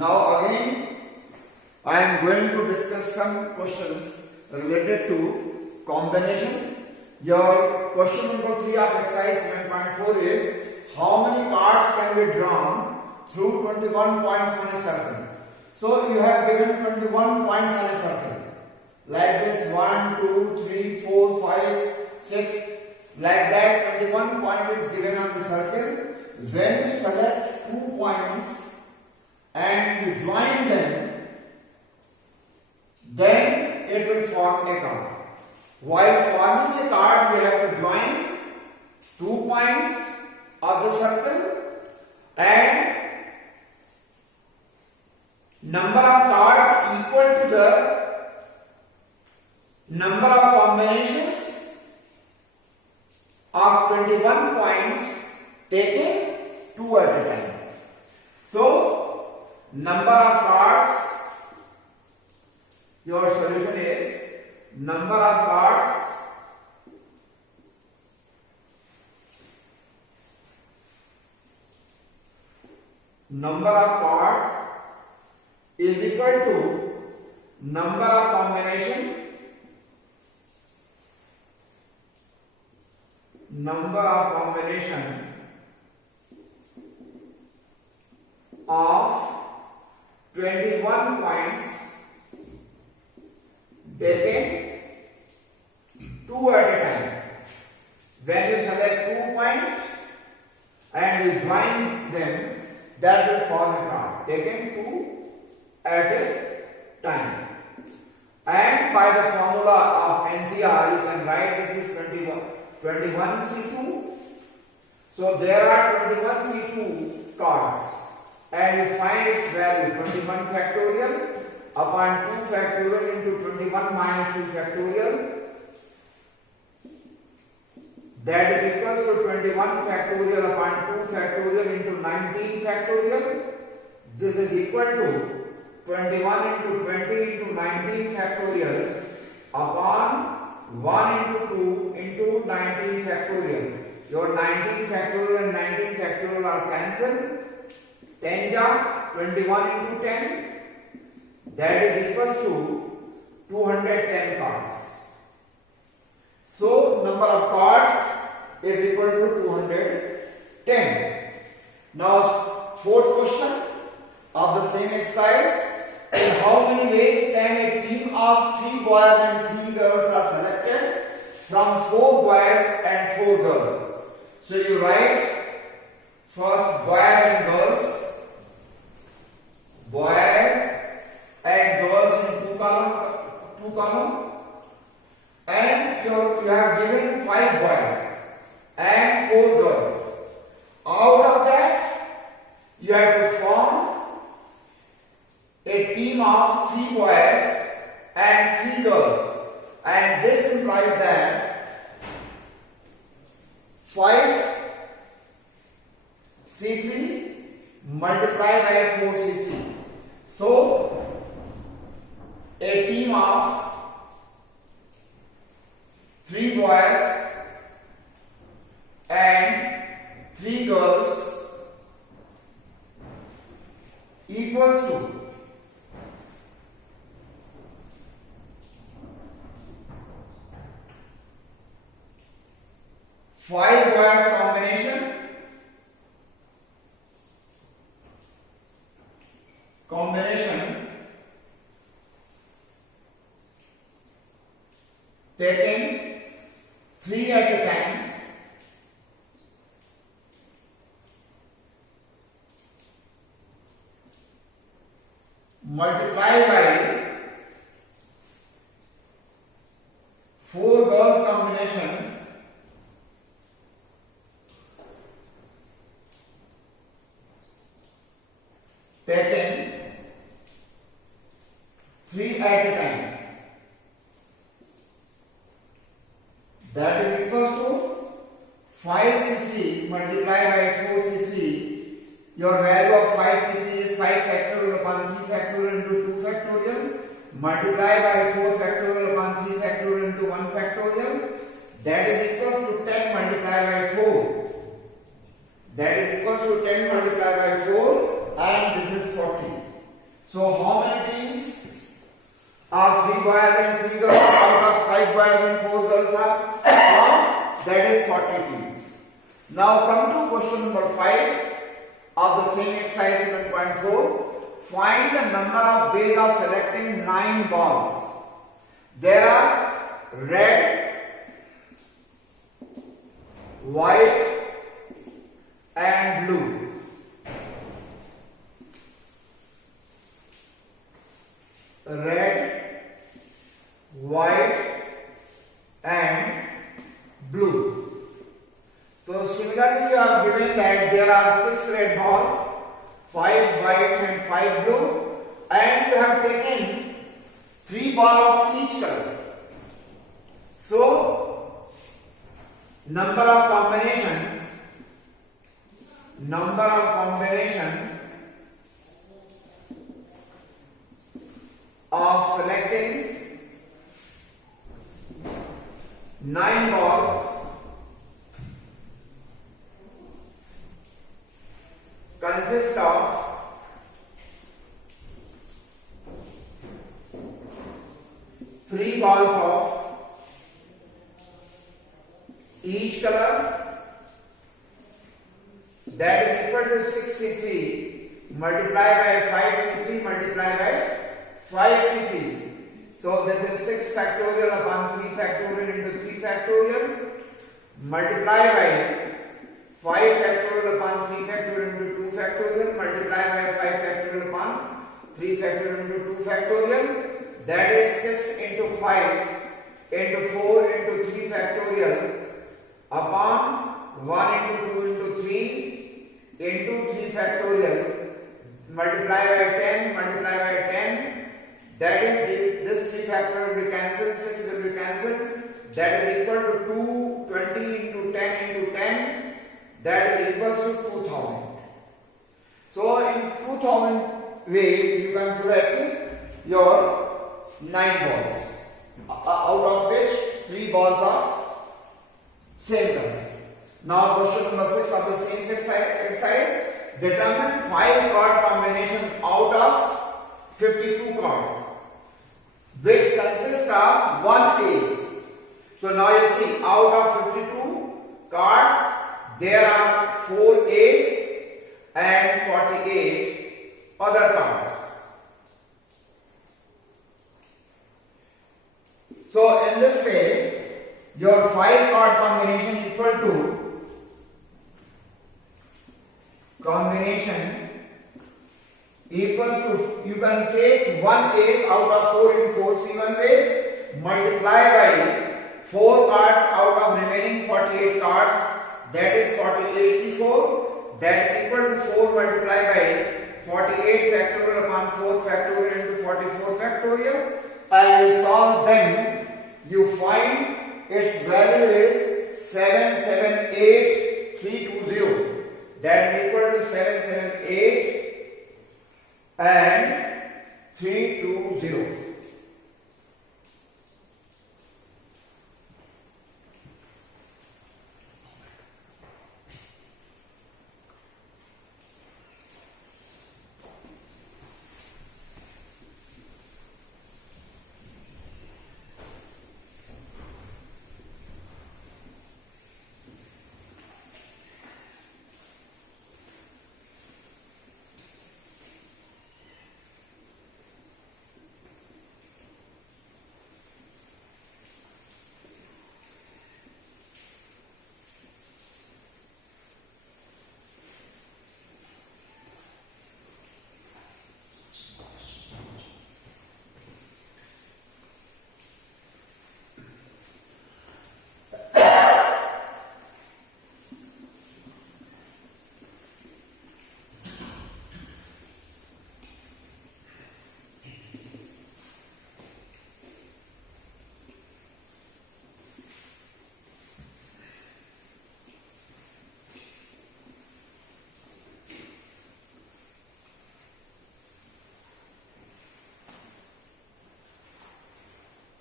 Now again I am going to discuss some questions related to combination. Your question number 3 of exercise 7.4 is how many cards can be drawn through 21 points on a circle. So you have given 21 points on a circle like this 1, 2, 3, 4, 5, 6 like that. 21 point is given on the circle. When you select 2 points and you join them, then it will form a card. While forming a card, we have to join 2 points of the circle and number of cards equal to the number of combinations of 21 points taken 2 at a time. So, number of cards, your solution is number of cards is equal to number of combination of 21 points taken 2 at a time. When you select 2 points and you join them, that will form a card taken 2 at a time. And by the formula of NCR, you can write this is 21C2. So there are 21C2 cards and you find its value 21 factorial upon 2 factorial into 21 minus 2 factorial. That is equals to 21 factorial upon 2 factorial into 19 factorial. This is equal to 21 into 20 into 19 factorial upon 1 into 2 into 19 factorial. Your 19 factorial and 19 factorial are cancelled. 10 ja 21 into 10. That is equals to 210 cards. So, number of cards is equal to 210. Now, fourth question of the same exercise. In how many ways can a team of 3 boys and 3 girls are selected from 4 boys and 4 girls? So, you write first boys and girls. Boys and girls in 2 column, and you have given 5 boys and 4 girls. Out of that, you have to form a team of 3 boys and 3 girls, and this implies that 5 C3 multiplied by 4 C3. So, a team of 3 boys and 3 girls equals to 5 boys combination taking 3 at a time multiply by 4 girls combination taking 3 at a time. That is equals to 5 C3 multiplied by 4 C3. Your value of 5 C3 is 5 factorial upon 3 factorial into 2 factorial multiply by 4 factorial upon 3 factorial into 1 factorial. That is equals to 10 multiplied by 4. That is equals to 10 multiplied by 4 and this is 40. So how many teams are 3 boys and 3 girls out of 5 boys and 4 girls are found? That is 40 teams. Now come to question number 5 of the same exercise 7.4. Find the number of ways of selecting 9 balls. There are red, white and blue. Red, white and blue. So similarly you are given that there are 6 red balls, 5 white and 5 blue, and you have taken 3 balls of each color. So number of combination of selecting 9 balls consists of 3 balls of each color, that is equal to 6C3 multiplied by 5C3 multiplied by 5C3. So this is 6 factorial upon 3 factorial into 3 factorial multiplied by 5 factorial upon 3 factorial into 2 factorial multiplied by 5 factorial upon 3 factorial into 2 factorial. That is 6 into 5 into 4 into 3 factorial upon 1 into 2 into 3 into 3 factorial multiplied by 10 multiplied by 10. That is this 3 factorial will be cancelled, 6 will be cancelled. That is equal to 220 into 10 into 10. That is equals to 2000. So in 2000 ways you can select your 9 balls, out of which 3 balls are same color. Now question number 6 of the same exercise. Determine 5 card combination out of 52 cards which consist of 1 ace. So now you see, out of 52 cards there are 4 ace and 48 other cards. So in this way your 5 card combination equal to you can take 1 ace out of 4 in 4 C1 ways, multiply by 4 cards out of remaining 48 cards, that is 48 C4, that is equal to 4 multiplied by 48 factorial upon 4 factorial into 44 factorial, and you solve them, you find its value is 778320. That is equal to 778 and 320.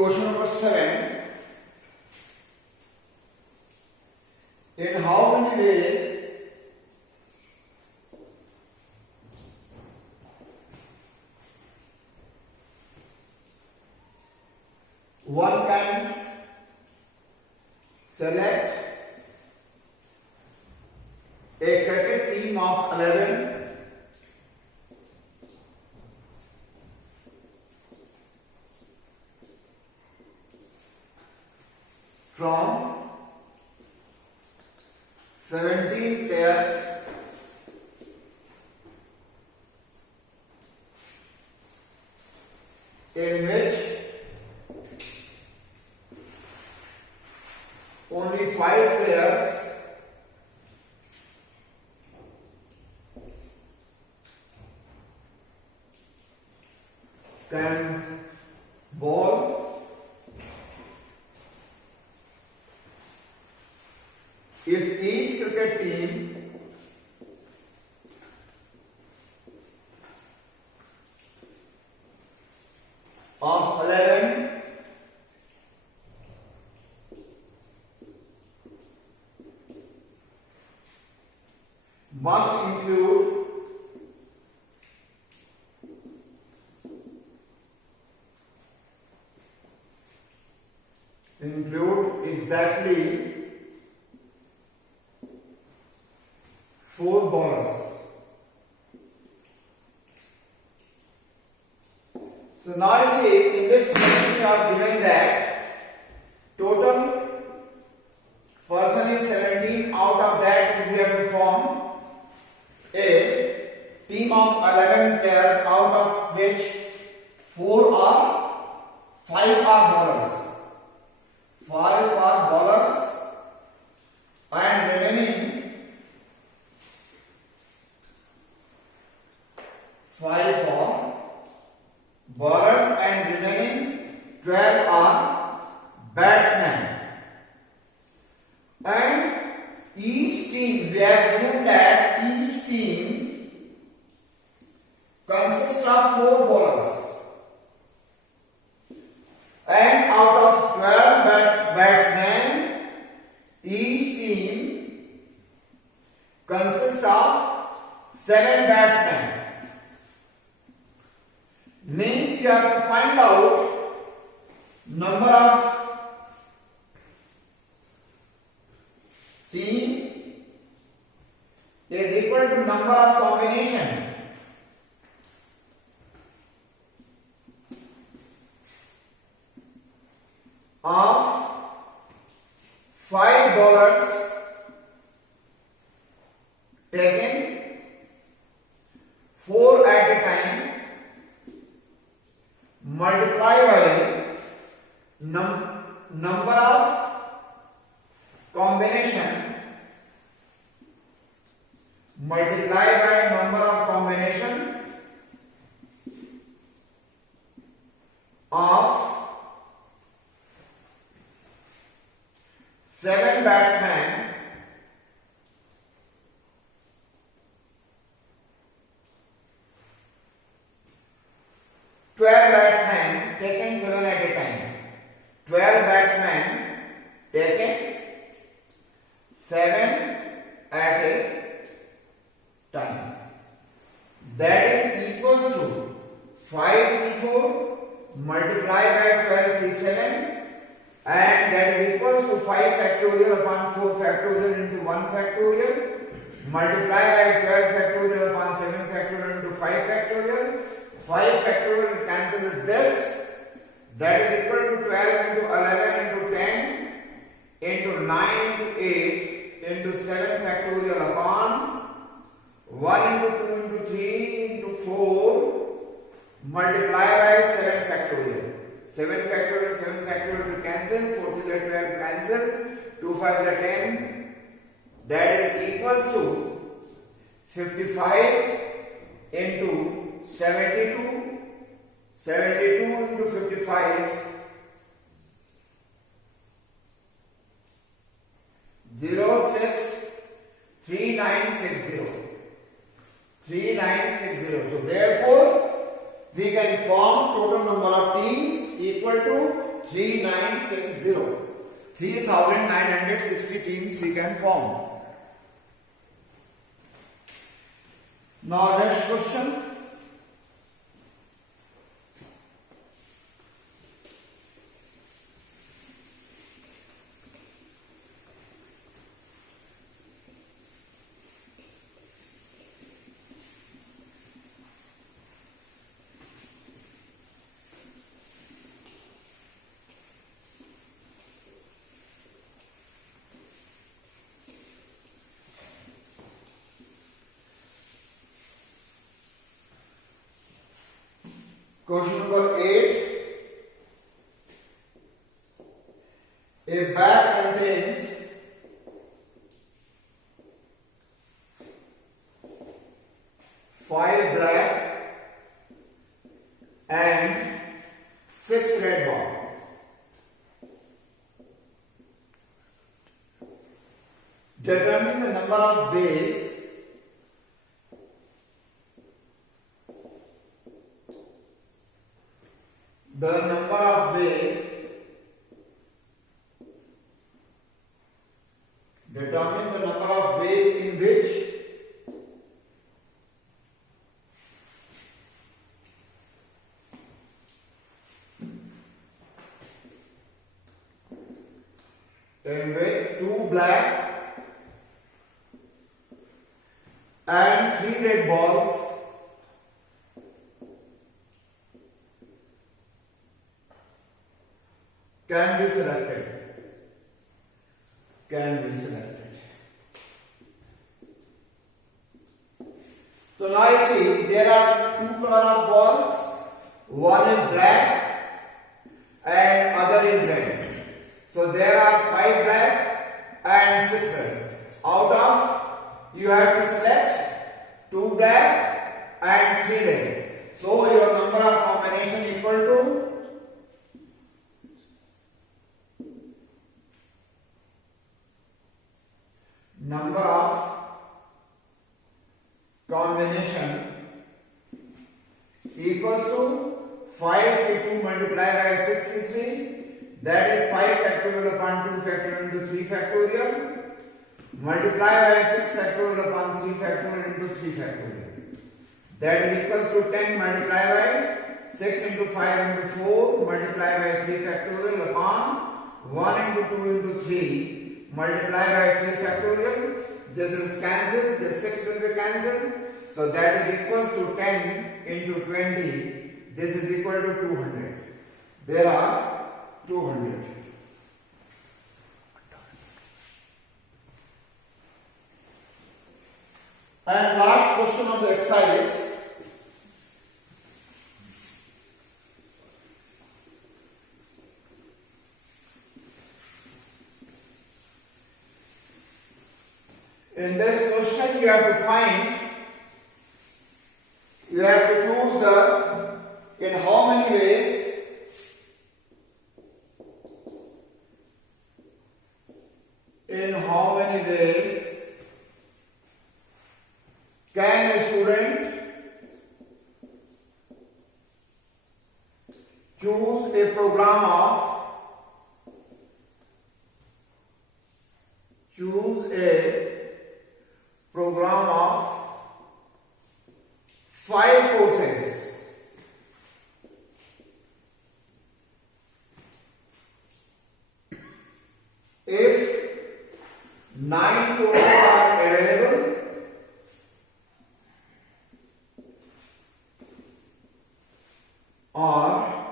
Question number 7. In how many ways select a cricket team of 11 from 17 players in which only 5 players can bowl. If each cricket team of 11 must include exactly 4 bowlers. So now you see in this question you are given that total person is 17. Out of that we have to form a team of 11 players, out of which 5 are bowlers. 5 are bowlers and remaining 5 are bowlers and remaining 12 are batsmen. And each team, we have given that each team consists of 4 bowlers. And out of 12 batsmen, each team consists of 7 batsmen. Means you have to find out number of team is equal to number of combination of 5 bowlers taken 4 at a time multiply by number of combination multiply by number of combination of 7 batsmen taken 7 at a time. 12 batsmen taken 7 at a time. That is equals to 5C4 multiplied by 12C7, and that is equals to 5 factorial upon 4 factorial into 1 factorial multiplied by 12 factorial upon 7 factorial into 5 factorial. 5 factorial cancel with this, that is equal to 12 into 11 into 10 into 9 into 8 into 7 factorial upon 1 into 2 into 3 into 4 multiply by 7 factorial. 7 factorial will cancel, 4 to the 12 cancel, 2 5 is 10, that is equals to 55 into 72 into 55 06 3960. So therefore we can form total number of teams equal to 3960. 3960 teams we can form. Now next question. Question number 8. A bag contains 5 black and 6 red balls. Determine the number of ways determine the number of ways in which two black and 3 red balls can be selected. So now you see there are 2 color of balls. One is black and other is red. So there are 5 black and 6 red. Out of you have to select 2 black and 3 red. So your number of combination equal to number of combination equals to 5c2 multiplied by 6c3, that is 5 factorial upon 2 factorial into 3 factorial, multiplied by 6 factorial upon 3 factorial into 3 factorial, that is equals to 10 multiplied by 6 into 5 into 4 multiplied by 3 factorial upon 1 into 2 into 3 multiplied by 3 factorial. This is cancelled, this 6 will be cancelled. So that is equals to 10 into 20. This is equal to 200. There are 200. And last question of the exercise. In this question, you have to choose in how many ways can a student choose a program of 5 courses if 9 courses are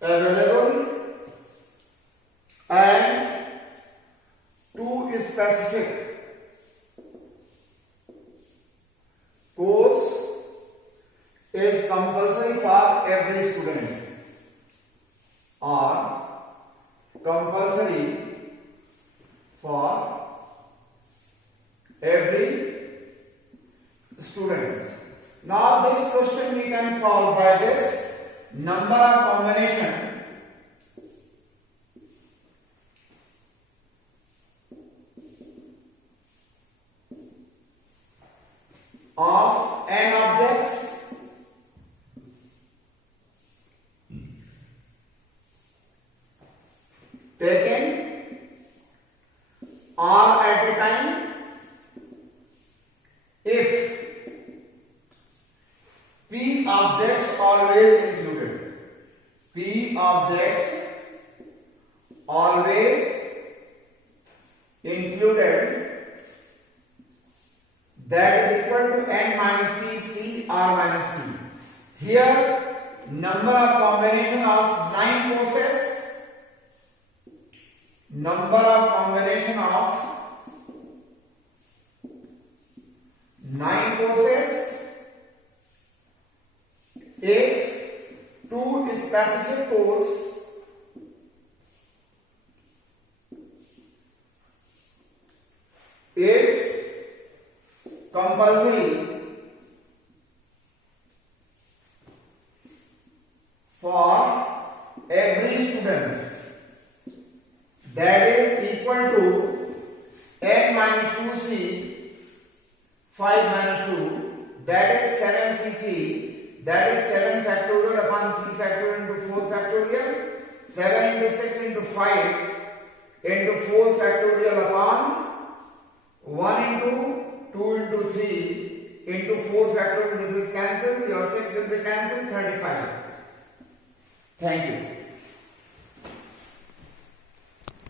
available and 2 is specific course is compulsory for every student or compulsory for every students. Now this question we can solve by this number of combination of n objects taken R at a time if P objects always included. P objects always included, that is equal to n minus p c r minus p. Here number of combination of 9 courses, number of combination of 9 courses if compulsory for every student, that is equal to n minus 2c 5 minus 2, that is 7c3, that is 7 factorial upon 3 factorial into 4 factorial, 7 into 6 into 5 into 4 factorial upon 1 into 2 into 3 into 4 factorial. This is cancelled, your 6 will be cancelled, 35. Thank you.